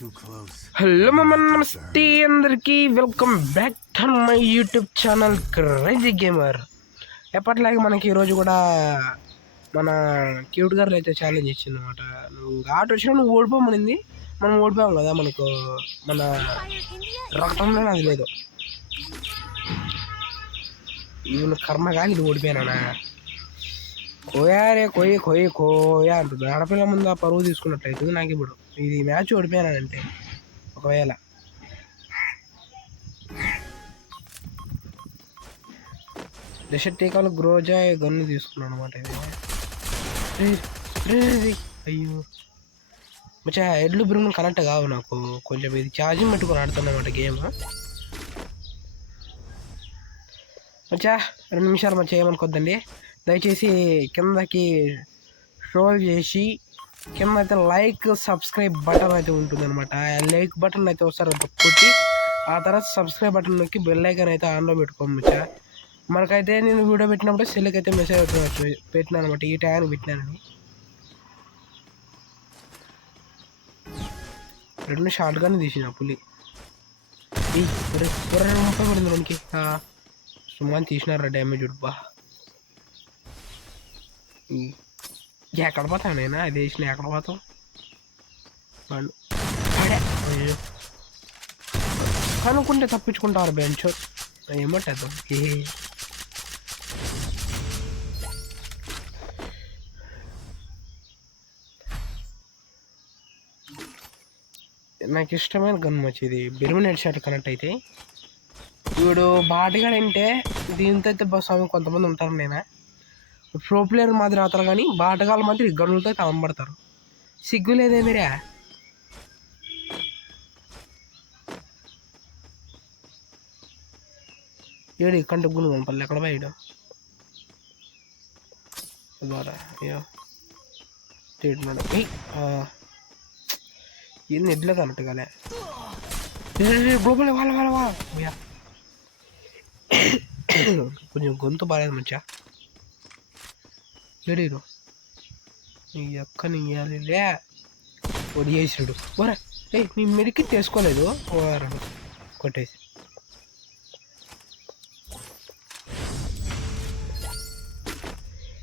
Hello నమస్తే అందరికీ welcome back to my YouTube channel crazy gamer. ఎప్పటిలాగే మనకి ఈరోజు కూడా మన క్యూట్ గారు అయితే ఛాలెంజ్ ఇచ్చింది అనమాట. నువ్వు ఆట వచ్చినా నువ్వు ఓడిపోమనింది, మనం ఓడిపోయాం కదా, మనకు మన రక్తంలో అది లేదు. ఈయన కర్మగా ఇది ఓడిపోయానా, కోయారే కొయ్యి కొయ్యి కోయా అంటుంది. ఆడపిల్ల ముందు ఆ పరువు తీసుకున్నట్లయితుంది నాకు. ఇప్పుడు ఇది మ్యాచ్ ఓడిపోయానంటే ఒకవేళ టీకాలు గ్రోజా గన్ను తీసుకున్నాను అనమాట. ఇది అయ్యో మచ్చా ఎడ్లు బ్రూన్ కనెక్ట్ కావు నాకు, కొంచెం ఇది ఛార్జింగ్ పెట్టుకొని ఆడుతున్నమాట గేమ్. మచ్చా 2 నిమిషాలు మచ్చా ఏమనుకోద్దండి దయచేసి. కిందకి స్క్రోల్ చేసి కింద అయితే లైక్ సబ్స్క్రైబ్ బటన్ అయితే ఉంటుంది అనమాట. లైక్ బటన్ అయితే ఒకసారి కొట్టి ఆ తర్వాత సబ్స్క్రైబ్ బటన్ నొక్కి బెల్ ఐకాన్ అయితే ఆన్లో పెట్టుకోమచ్చా. మనకైతే నేను వీడియో పెట్టినప్పుడు సెల్కి అయితే మెసేజ్ అవుతుంది పెట్టినాను అనమాట, ఈ టైంకి పెట్టినానని. 2 షార్ట్గానే తీసిన పులి పడింది మనకి. సుమాన్ తీసినారా డ్యామేజ్ ఉడ్బా. ఎక్కడ పోతావు నేను అది వేసిన, ఎక్కడ పోతావు అనుకుంటే తప్పించుకుంటారు బెంచ్ ఏమంటేద్దాం. నాకు ఇష్టమైన గన్ వచ్చేది బెర్మినేట్ షాట్ కనెక్ట్ అయితే. వీడు బాటిగాడు అంటే దీంతో అయితే స్వామి కొంతమంది ఉంటారు. నేను ప్రో ప్లేయర్ మాదిరి అవుతారు కానీ బాటగాళ్ళ మాదిరి గన్నులతో అయితే అమ్మబడతారు. సిగ్గు లేదే మీరే. ఏడు ఇక్కంటే గుండు కనపల్లి ఎక్కడ పోయాడు ద్వారా. అయ్యో మేడం ఏంది ఎడ్లే కనట్టు కాలే గ్లోబల్ వాళ్ళ వాళ్ళ వాళ్ళ కొంచెం గొంతు బాగాలేదు మంచిగా. ఏడీరు నీ ఎక్కని ఇవ్వాలిలే ఒడి చేసాడు. ఓరా నీ మెడికి తీసుకోలేదు ఓరాడు కొట్టేసి.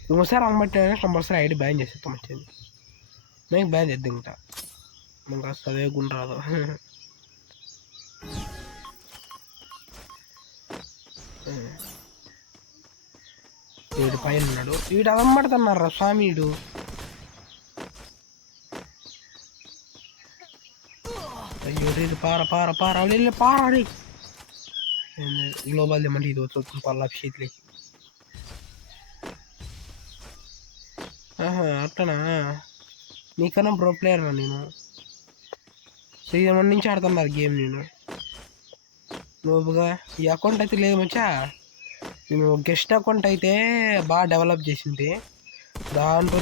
ఇంకోసారి అమ్మబట్టి కంపల్సరీ ఐడి బ్యాన్ చేసేస్తాం మంచిది. నేను బ్యాన్ చేద్దాం ఇంకా ఇంకా చదివే గుండు రాదు. వీడు పైన ఉన్నాడు, వీడు అదమ్మడుతున్నారా స్వామి. వీడు అయ్యో రేపు పార పార పార వెళ్ళి పారాడి గ్లోబల్ తెమ్మంటే ఇది వచ్చి పల్లా చేతిలోకి. అట్టనా, నీకన్నా ప్రో ప్లేయర్ రా నేను. సీజన్ 1 నుంచి ఆడుతున్నారు గేమ్ నేను. నువ్వుగా ఈ అకౌంట్ అయితే లేదు మచ్చా, నేను గెస్ట్ అకౌంట్ అయితే బాగా డెవలప్ చేసింది. దాంతో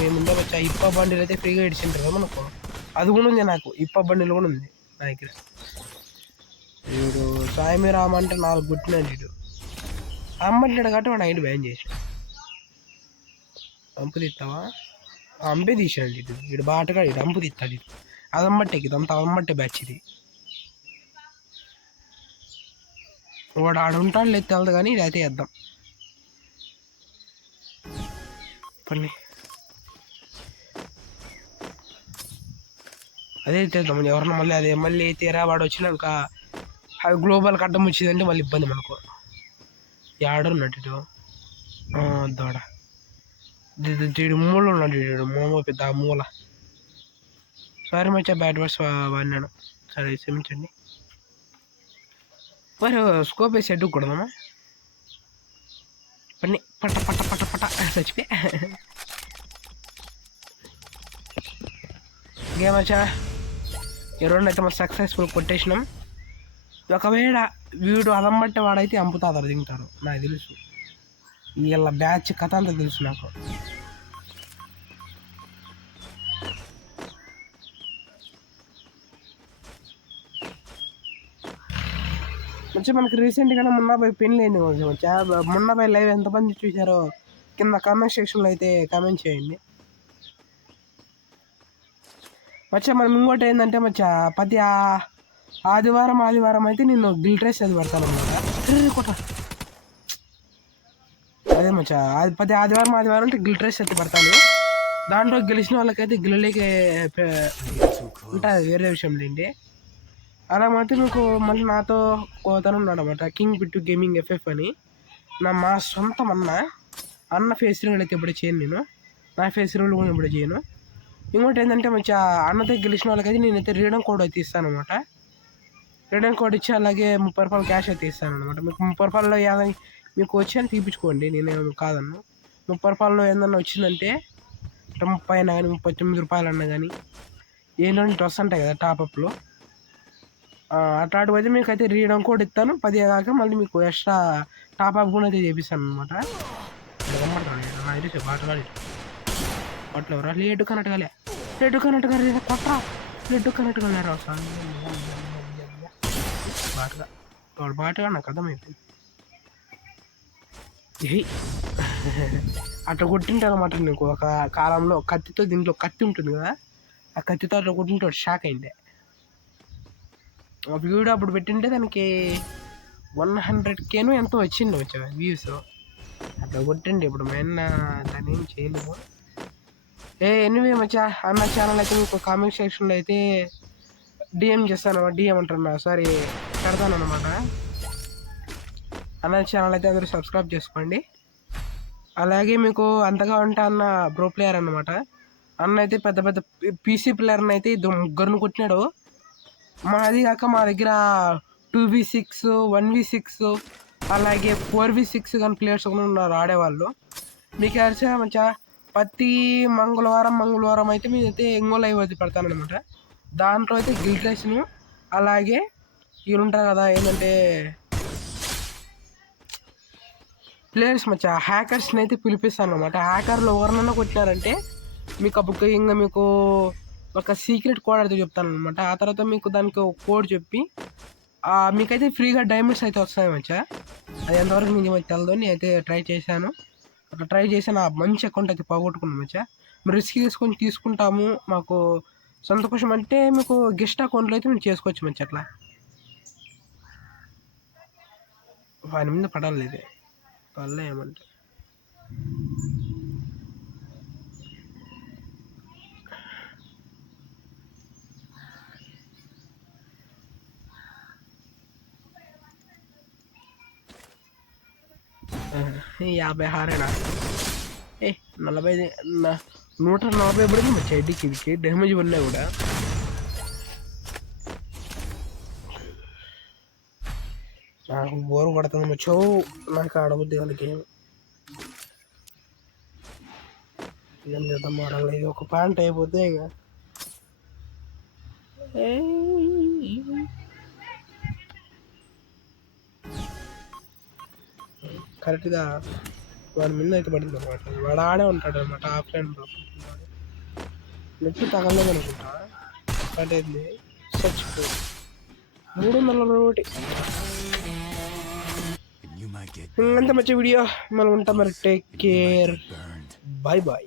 మేము ముందే వచ్చా ఇప్ప బండిలు అయితే ఫ్రీగా ఇచ్చింటారు కదా మనకు, అది కూడా ఉంది నాకు. ఇప్ప బండిలు కూడా ఉంది నా దగ్గర. వీడు సాయమి రామ అంటే 4 గుట్టినాడు. వీడు అమ్మంటాడు కాబట్టి వాడు ఐడి బ్యాన్ చేసాడు. అంపు తీస్తావా, అంపే తీసాడు ఇటు. వీడు బాటగా ఇటు అంపు తీస్తాడు. ఇటు అదమ్మట్టే ఇదంతా అమ్మట్టే బ్యాచ్ ఇది. వాడు ఆడుంటాడు లేదు తెలదు కానీ ఇది అయితే వేద్దాం పని. అదే తెద్దాం ఎవరన్నా మళ్ళీ అదే మళ్ళీ తీరా వాడు వచ్చినాక అది గ్లోబల్ కట్టం వచ్చిందంటే మళ్ళీ ఇబ్బంది మనకు. ఆడున్నాడు దోడ దీడు మూల ఉన్నాడు. వీడు మూల పెద్ద మూల. సారీ మచ్చా బ్యాట్ వర్డ్స్ వాడినాడు, సరే క్షమించండి. మరి స్కోప్ వేసి అడ్డు కూడదమ్మా పని. పట్ట పట్ట పట్ట పట్ట చచ్చిపోయి గేమ్ వచ్చా. ఈ 2 అయితే మనం సక్సెస్ఫుల్ కొట్టేసినాం. ఒకవేళ వీడు అదమ్మట్టే వాడైతే అంపుతారు తింటారు నాకు తెలుసు. వీళ్ళ బ్యాచ్ కథ అంతా తెలుసు నాకు. మంచిగా మనకి రీసెంట్గానే మున్నాబాయ్ పెళ్ళి అయింది కొంచెం. మున్నాబాయ్ లైవ్ ఎంతమంది చూసారో కింద కామెంట్ సెక్షన్లో అయితే కామెంట్ చేయండి. మచ్చా మనం ఇంకోటి ఏంటంటే మచ్చా ప్రతి ఆదివారం అయితే నేను గిల్ రేస్ అది పెడతాను అనమాట. అదే మచ్చా అది ప్రతి ఆదివారం అంటే గిల్ రేస్ అయితే పెడతాను. దాంట్లో గెలిచిన వాళ్ళకైతే గిల్లలేకే ఉంటుంది, వేరే విషయం ఏంటి. అలా మాత్రం మీకు మళ్ళీ నాతో కోతను ఉన్నాడు అనమాట, కింగ్ పిట్టు గేమింగ్ FF అని. మా సొంతం అన్న ఫేస్ రివీల్ అయితే ఇప్పుడు చేయను, నేను నా ఫేస్ రివీల్ కూడా ఇప్పుడు చేయను. ఇంకోటి ఏంటంటే మంచి అన్నతో గెలిచిన వాళ్ళకైతే నేనైతే రీడమ్ కోడ్ అయితే ఇస్తాను అనమాట. రీడమ్ కోడ్ ఇచ్చి అలాగే 30 రూపాయలు క్యాష్ అయితే ఇస్తాను అనమాట. మీకు 30 రూపాయల్లో మీకు వచ్చి తీపించుకోండి, నేనేమో కాదన్ను. 30 రూపాయల్లో ఏందన్నా వచ్చిందంటే 30 అయినా కానీ 39 రూపాయలు అన్నా కానీ ఏంటంటే డ్రెస్ ఉంటాయి కదా టాపప్లో, అట్లాంటివి అయితే మీకు అయితే రీడమ్ కోడ్ ఇస్తాను. 10 కాక మళ్ళీ మీకు ఎక్స్ట్రా టాపప్ కూడా అయితే చేపిస్తాను అనమాట. అట్లా లేటు కనట్టుగా కొట్టరా, లేటు కనట్టుగా లేరా బాటగా వాడు బాటగా నాకు అర్థమైపోయింది. అట్లా కొట్టింటాడు అనమాట. నీకు ఒక కాలంలో కత్తితో, దీంట్లో కత్తి ఉంటుంది కదా, ఆ కత్తితో అట్లా కొట్టింటాడు. షాక్ అయిందే. ఆ వీడియో అప్పుడు పెట్టింటే దానికి 100K ఎంతో వచ్చింది వచ్చా వ్యూస్. అట్లా కొట్టిండి. ఇప్పుడు మెయిన్ దాన్ని ఏం చేయలేము. ఎనివే మచ్చా అన్న ఛానల్ అయితే మీకు కామెంట్ సెక్షన్లో అయితే DM చేస్తాను, DM అంటున్నా, సారీ పెడతాను అనమాట. అన్న ఛానల్ అయితే అందరూ సబ్స్క్రైబ్ చేసుకోండి. అలాగే మీకు అంతగా ఉంటే అన్న ప్రో ప్లేయర్ అనమాట. అన్న అయితే పెద్ద పెద్ద PC ప్లేయర్ని అయితే ముగ్గురిని కొట్టినాడు. అది కాక మా దగ్గర 2v6, 1v6 అలాగే 4v6 కానీ ప్లేయర్స్ కూడా ఉన్నారు ఆడేవాళ్ళు. మీకు తెలిసిన మంచిగా ప్రతి మంగళవారం అయితే మీరైతే ఎంగో లైవ్ అయితే పెడతానమాట. దాంట్లో అయితే గిల్ రేస్ను అలాగే వీళ్ళు ఉంటారు కదా ఏంటంటే ప్లేయర్స్ మచ్చా హ్యాకర్స్ని అయితే పిలిపిస్తాను అనమాట. హ్యాకర్లు ఎవరినైనా కొట్టినారంటే మీకు అప్పుడు ఇంకా మీకు ఒక సీక్రెట్ కోడ్ అయితే చెప్తాను అనమాట. ఆ తర్వాత మీకు దానికి ఒక కోడ్ చెప్పి మీకైతే ఫ్రీగా డైమండ్స్ అయితే వస్తాయి మచ్చా. అది ఎంతవరకు మీకు తెలదు, నేనైతే ట్రై చేశాను. అట్లా ట్రై చేసి నా మంచి అకౌంట్ అయితే పోగొట్టుకున్నాం మచ్చా. మేము రిస్క్ తీసుకుంటాము, మాకు సొంత కోసం అంటే మీకు గెస్ట్ అకౌంట్లో అయితే మేము చేసుకోవచ్చు మంచి. అట్లా వాని మీద పడాలి వల్ల ఏమంటే యాభై హారేనా 140 పడింది మా చెడ్డీకి డ్యామేజ్ పడినా కూడా. నాకు బోర్ పడుతుంది మచ్చో, నాకు ఆడబుద్ది వాళ్ళకి ఏం చేద్దాం ఆడాలి. ఇది ఒక ప్యాంట్ అయిపోతే ఇక కరెక్ట్గా వాడి మీద అయితే పడింది అనమాట. వాడు ఆడే ఉంటాడు అనమాట ఆఫ్లైన్లో. నెట్ తగలేదు అనుకుంటా, పడేది చచ్చిపో 340. ఇంకంత మంచి వీడియో మనం ఉంటాం మరి. Take care, bye bye.